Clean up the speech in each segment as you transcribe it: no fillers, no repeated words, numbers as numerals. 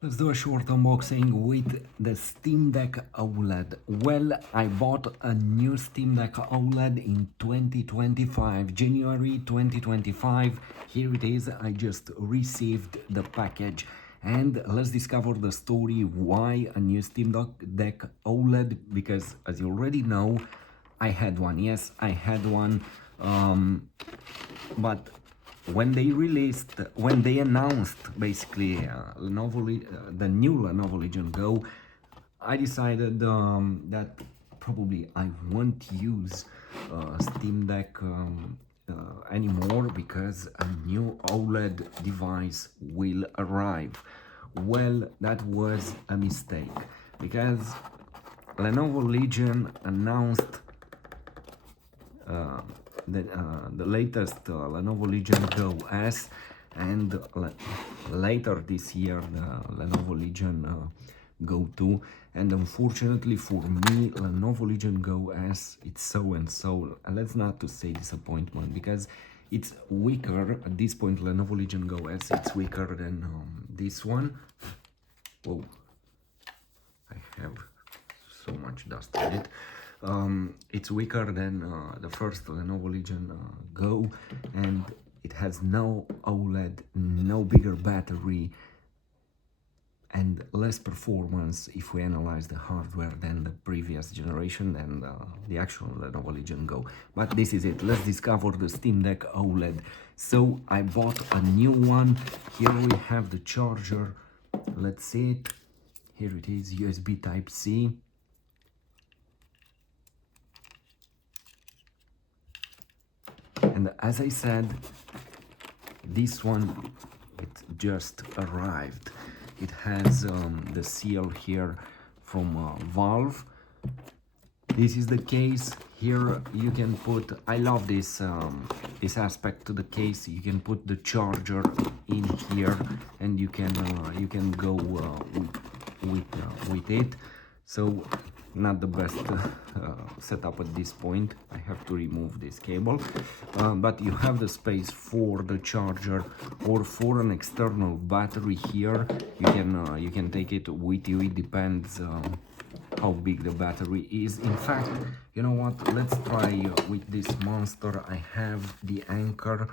Let's do a short unboxing with the Steam Deck OLED. Well, I bought a new Steam Deck OLED in 2025, January 2025. Here it is, I just received the package. And let's discover the story why a new Steam Deck OLED, because as you already know, I had one. Yes, I had one. But when they announced basically the new Lenovo Legion Go, I decided that probably I won't use Steam Deck anymore because a new OLED device will arrive. Well, that was a mistake because Lenovo Legion announced the latest Lenovo Legion Go S, and later this year the Lenovo Legion Go 2. And unfortunately for me, Lenovo Legion Go S, it's so and so, let's not to say disappointment, because it's weaker at this point. Lenovo Legion Go S, it's weaker than this one. Whoa, I have so much dust on it. It's weaker than the first Lenovo Legion Go, and it has no OLED, no bigger battery, and less performance if we analyze the hardware than the previous generation and the actual Lenovo Legion Go. But this is it. Let's discover the Steam Deck OLED. So I bought a new one. Here we have the charger. Let's see it. Here it is, USB Type-C. And as I said, this one, it just arrived. It has the seal here from Valve. This is the case. Here you can put, I love this this aspect to the case. You can put the charger in here, and you can go with it. So not the best setup at this point. I have to remove this cable, but you have the space for the charger or for an external battery here. You can take it with you. It depends how big the battery is. In fact, you know what, let's try with this monster. I have the Anchor.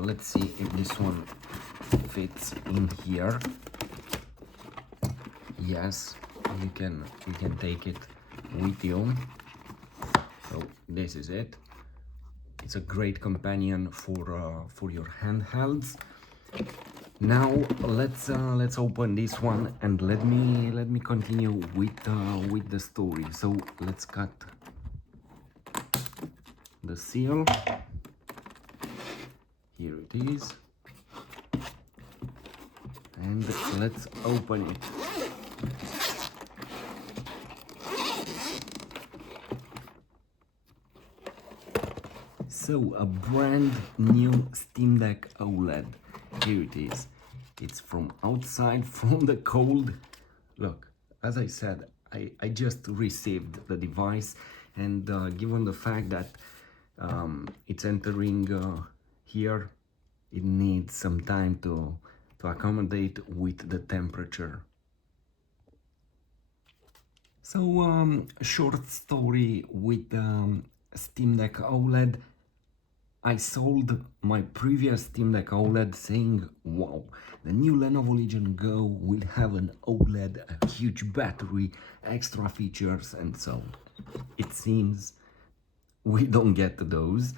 Let's see if this one fits in here. Yes, you can take it with you. So this is it. It's a great companion for your handhelds. Now let's open this one, and let me continue with the story. So let's cut the seal. Here it is, and let's open it. So a brand new Steam Deck OLED. Here it is. It's from outside, from the cold. Look, as I said, I just received the device, and given the fact that it's entering here, it needs some time to accommodate with the temperature. So short story with Steam Deck OLED. I sold my previous Steam Deck OLED saying, wow, the new Lenovo Legion Go will have an OLED, a huge battery, extra features, and so it seems we don't get those.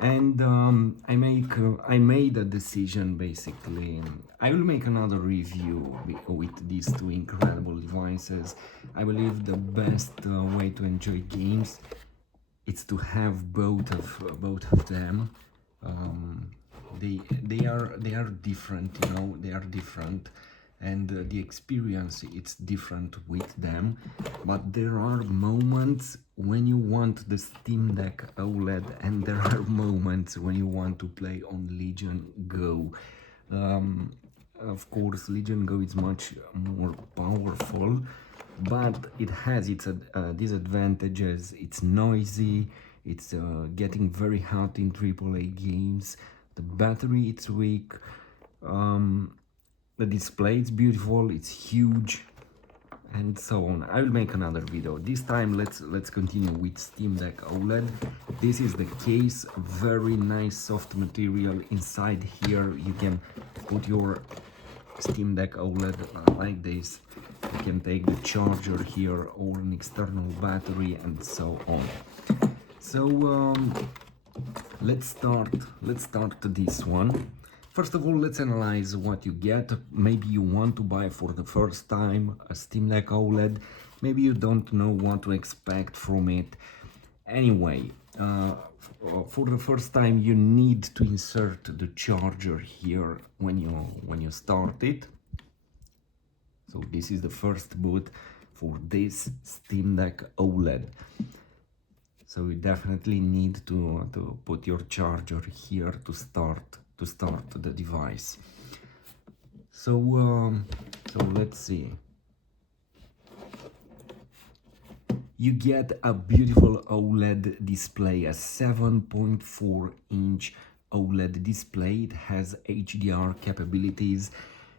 And I made a decision. Basically, I will make another review with these two incredible devices. I believe the best way to enjoy games, it's to have both of them. They are different, you know. They are different, and the experience, it's different with them. But there are moments when you want the Steam Deck OLED, and there are moments when you want to play on Legion Go. Of course, Legion Go is much more powerful, but it has its disadvantages. It's noisy, it's getting very hot in AAA games, the battery it's weak, The display is beautiful, it's huge, and so on. I will make another video. This time let's continue with Steam Deck OLED. This is the case, very nice soft material. Inside here you can put your Steam Deck OLED like this. You can take the charger here or an external battery and so on. So let's start this one. First of all, let's analyze what you get. Maybe you want to buy for the first time a Steam Deck OLED. Maybe you don't know what to expect from it. Anyway, for the first time you need to insert the charger here when you start it. So this is the first boot for this Steam Deck OLED. So you definitely need to put your charger here to start the device. So let's see. You get a beautiful OLED display, a 7.4-inch OLED display. It has HDR capabilities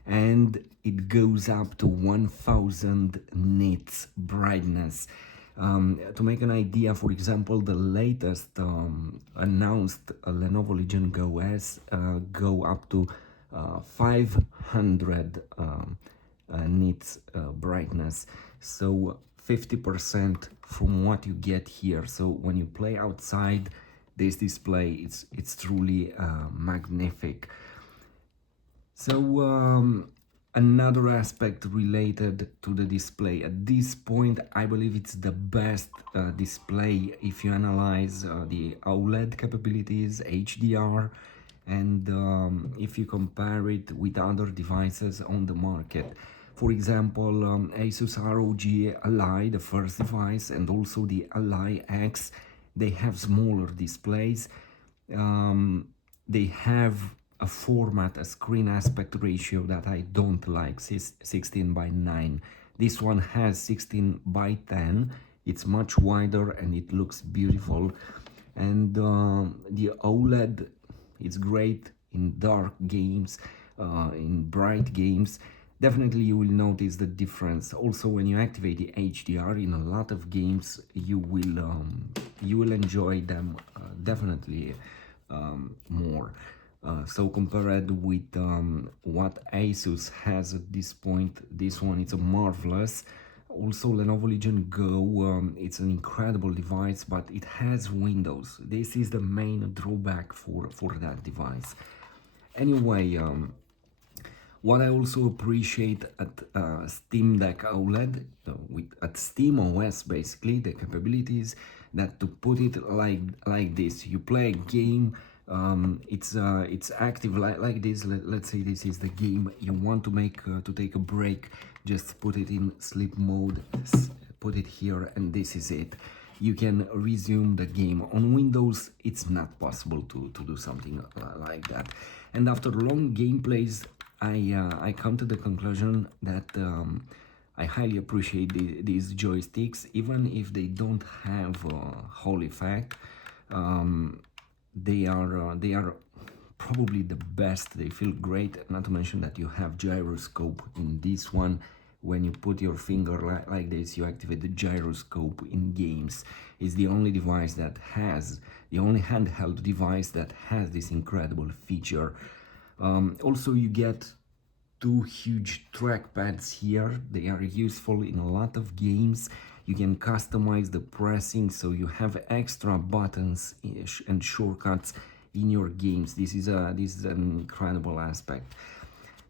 and it goes up to 1000 nits brightness. To make an idea, for example, the latest announced Lenovo Legion Go S go up to 500 nits brightness, so 50% from what you get here. So when you play outside, this display it's truly magnific. So another aspect related to the display, at this point I believe it's the best display if you analyze the OLED capabilities, HDR, and if you compare it with other devices on the market. For example, Asus ROG Ally, the first device, and also the Ally X, they have smaller displays. They have a format, a screen aspect ratio that I don't like, 16:9. This one has 16:10. It's much wider and it looks beautiful. And the OLED, it's great in dark games, in bright games. Definitely you will notice the difference. Also, when you activate the HDR in a lot of games, you will enjoy them definitely more. So compared with what Asus has at this point, this one is a marvelous. Also, Lenovo Legion Go, it's an incredible device, but it has Windows. This is the main drawback for that device. Anyway, what I also appreciate at Steam Deck OLED, at SteamOS basically, the capabilities that to put it like this, you play a game, it's active like this. Let's say this is the game you want to make to take a break. Just put it in sleep mode, put it here, and this is it. You can resume the game. On Windows, it's not possible to do something like that. And after long gameplays, I come to the conclusion that I highly appreciate these joysticks, even if they don't have Hall effect. They are probably the best. They feel great. Not to mention that you have gyroscope in this one. When you put your finger like this, you activate the gyroscope in games. It's the only device that has, the only handheld device that has this incredible feature. Also, you get two huge trackpads here. They are useful in a lot of games. You can customize the pressing, so you have extra buttons and shortcuts in your games. This is an incredible aspect.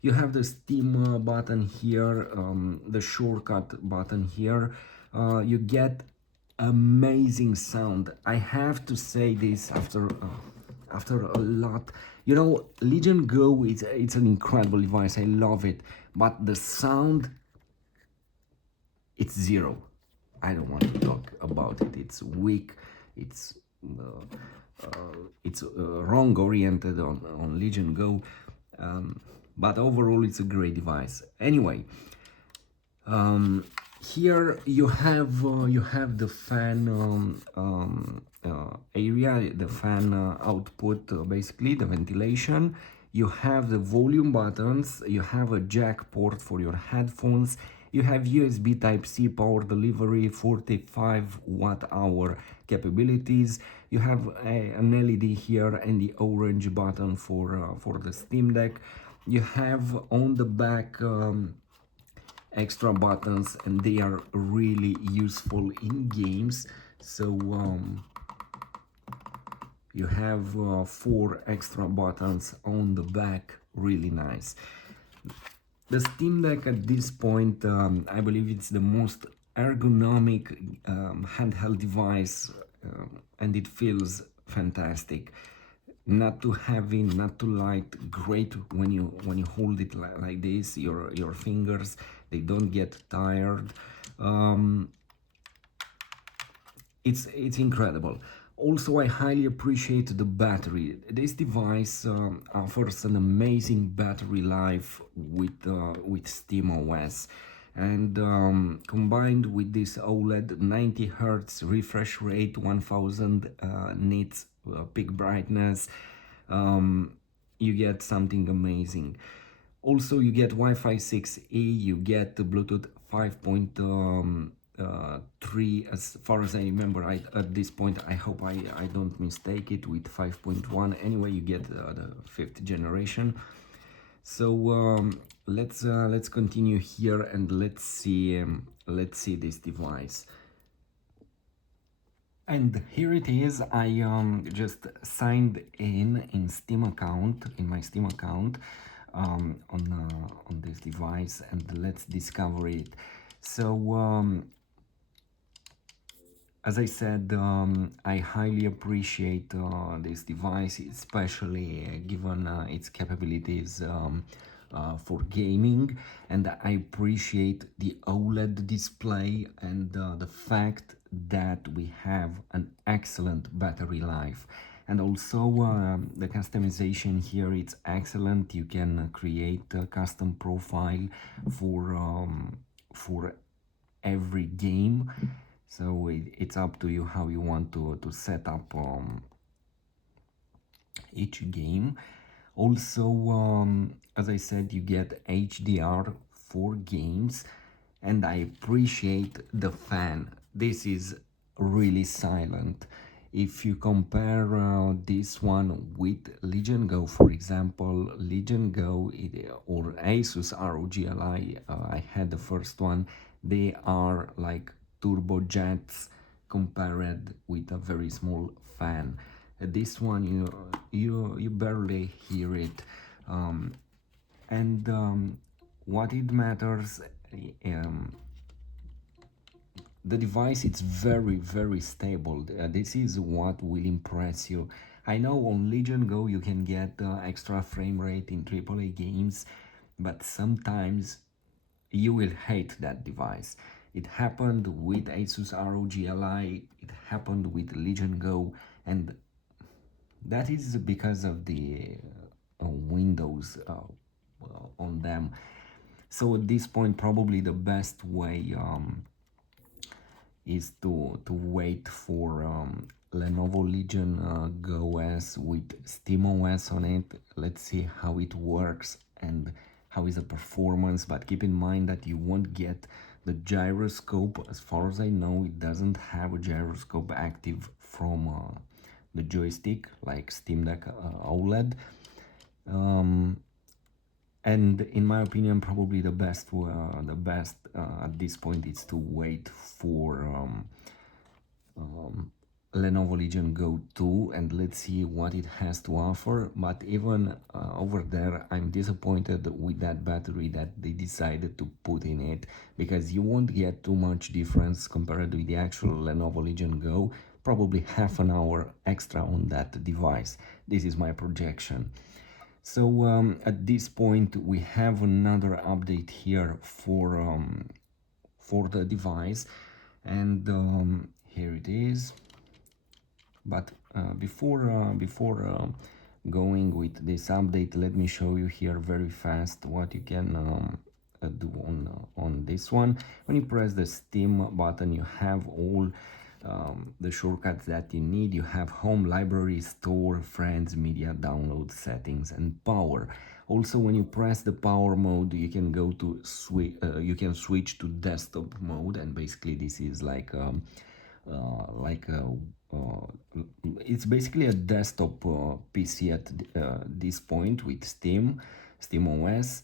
You have the Steam button here, the shortcut button here. You get amazing sound. I have to say this after a lot. You know, Legion Go, it's an incredible device. I love it, but the sound, it's zero. I don't want to talk about it. It's weak. It's wrong oriented on Legion Go, but overall it's a great device. Anyway, here you have the fan area, the fan output, basically the ventilation. You have the volume buttons, you have a jack port for your headphones, you have USB Type-C power delivery, 45 watt-hour capabilities, you have an LED here and the orange button for the Steam Deck. You have on the back extra buttons, and they are really useful in games. So you have 4 extra buttons on the back, really nice. The Steam Deck at this point, I believe it's the most ergonomic handheld device, and it feels fantastic. Not too heavy, not too light, great when you hold it like this. Your fingers, they don't get tired. It's incredible. Also, I highly appreciate the battery. This device offers an amazing battery life with SteamOS, and combined with this OLED 90 Hz refresh rate, 1000 nits peak brightness, you get something amazing. Also, you get Wi-Fi 6E, you get the Bluetooth 5.3, as far as I remember. At this point, I hope I don't mistake it with 5.1. Anyway, you get the 5th generation. So let's continue here and let's see this device. And here it is. I just signed in Steam account, in my Steam account, on this device, and let's discover it. So as I said, I highly appreciate this device, especially given its capabilities for gaming, and I appreciate the OLED display and the fact that we have an excellent battery life. And also the customization here, it's excellent. You can create a custom profile for every game. So it's up to you how you want to set up each game. Also, as I said, you get HDR for games, and I appreciate the fan. This is really silent. If you compare this one with Legion Go, for example, Legion Go or Asus ROG Ally, I had the first one, they are like turbojets compared with a very small fan. This one you barely hear it, and what it matters, the device, it's very stable. This is what will impress you. I know on Legion Go you can get extra frame rate in AAA games, but sometimes you will hate that device. It happened with Asus ROG Ally, it happened with Legion Go, and that is because of the Windows on them. So at this point, probably the best way is to wait for Lenovo Legion Go S with SteamOS on it. Let's see how it works and how is the performance, but keep in mind that you won't get the gyroscope. As far as I know, it doesn't have a gyroscope active from the joystick like Steam Deck OLED. And in my opinion, probably the best at this point is to wait for Lenovo Legion Go 2, and let's see what it has to offer. But even over there, I'm disappointed with that battery that they decided to put in it, because you won't get too much difference compared with the actual Lenovo Legion Go, probably half an hour extra on that device. This is my projection. So at this point, we have another update here for the device, and here it is. But before going with this update, let me show you here very fast what you can do on this one. When you press the Steam button, you have all the shortcuts that you need. You have home, library, store, friends, media, download, settings, and power. Also, when you press the power mode, you can go to you can switch to desktop mode, and basically this is like a, uh, it's basically a desktop PC at this point with Steam OS.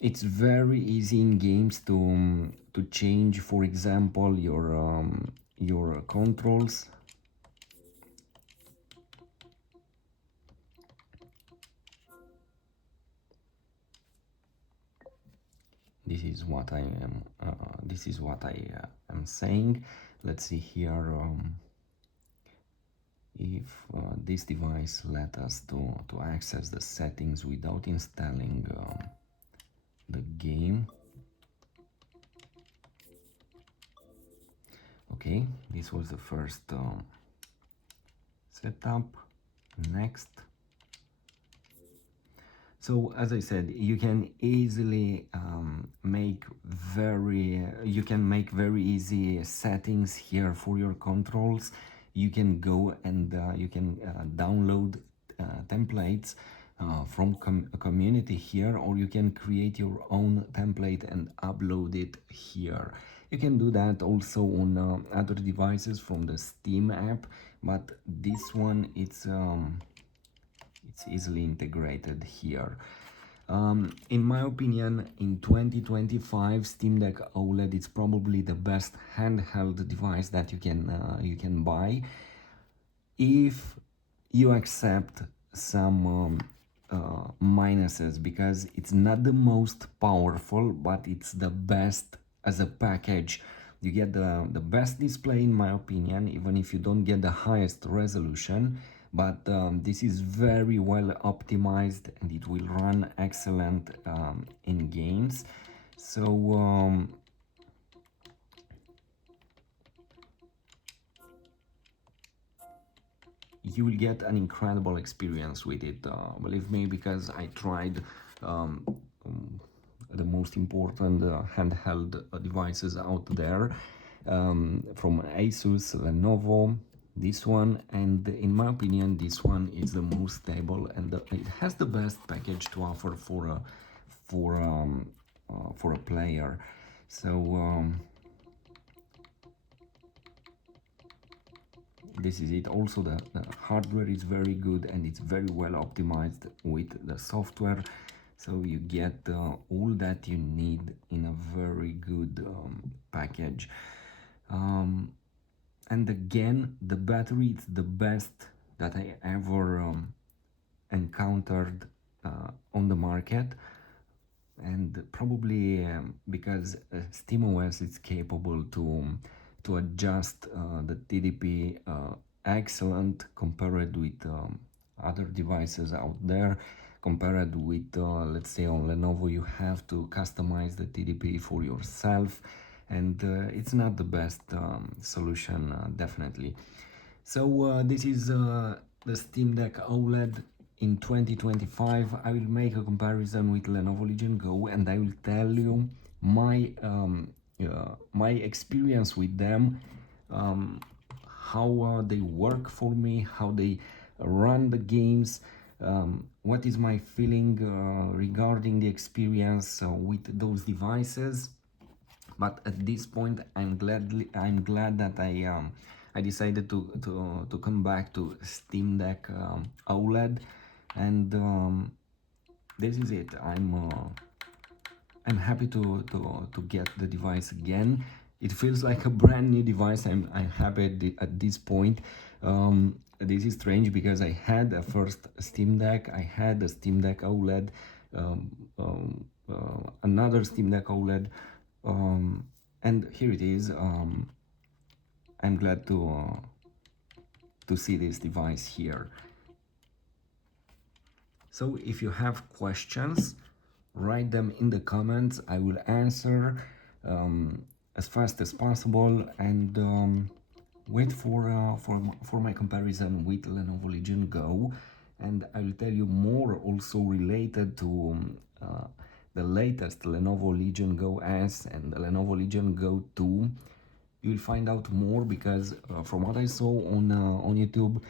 It's very easy in games to change, for example, your controls. This is what I am. This is what I am saying. Let's see here if this device let us to access the settings without installing the game. Okay, this was the first setup. Next. So as I said, you can easily you can make very easy settings here for your controls. You can go and you can download templates from a community here, or you can create your own template and upload it here. You can do that also on other devices from the Steam app, but this one it's easily integrated here. In my opinion, in 2025, Steam Deck OLED is probably the best handheld device that you can buy if you accept some minuses, because it's not the most powerful, but it's the best as a package. You get the best display in my opinion, even if you don't get the highest resolution, but this is very well optimized and it will run excellent in games. So you will get an incredible experience with it, believe me, because I tried the most important handheld devices out there, from Asus, Lenovo, this one, and in my opinion this one is the most stable, and it has the best package to offer for a player. So this is it. Also the hardware is very good and it's very well optimized with the software, so you get all that you need in a very good package. And again, the battery is the best that I ever encountered on the market, and probably because SteamOS is capable to adjust the TDP excellent compared with other devices out there. Compared with let's say on Lenovo, you have to customize the TDP for yourself, and it's not the best solution, definitely. So this is the Steam Deck OLED in 2025. I will make a comparison with Lenovo Legion Go, and I will tell you my experience with them, how they work for me, how they run the games, what is my feeling regarding the experience with those devices. But at this point, I'm glad that I decided to come back to Steam Deck OLED, and this is it. I'm happy to get the device again. It feels like a brand new device. I'm happy at this point. This is strange because I had a first Steam Deck, I had a Steam Deck OLED, another Steam Deck OLED, and here it is. I'm glad to see this device here. So if you have questions, write them in the comments. I will answer as fast as possible, and wait for my comparison with Lenovo Legion Go, and I will tell you more also related to the latest Lenovo Legion Go S and the Lenovo Legion Go 2. you will find out more, because from what I saw on YouTube,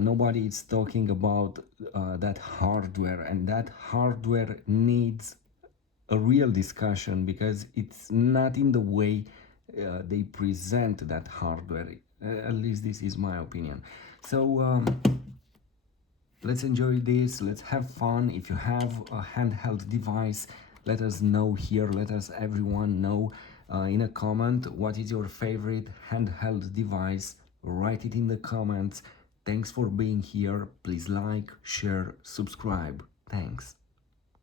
nobody is talking about that hardware, and that hardware needs a real discussion, because it's not in the way they present that hardware. At least this is my opinion. So let's enjoy this, let's have fun. If you have a handheld device, let us know here, let us everyone know in a comment what is your favorite handheld device. Write it in the comments. Thanks for being here. Please like, share, subscribe. Thanks.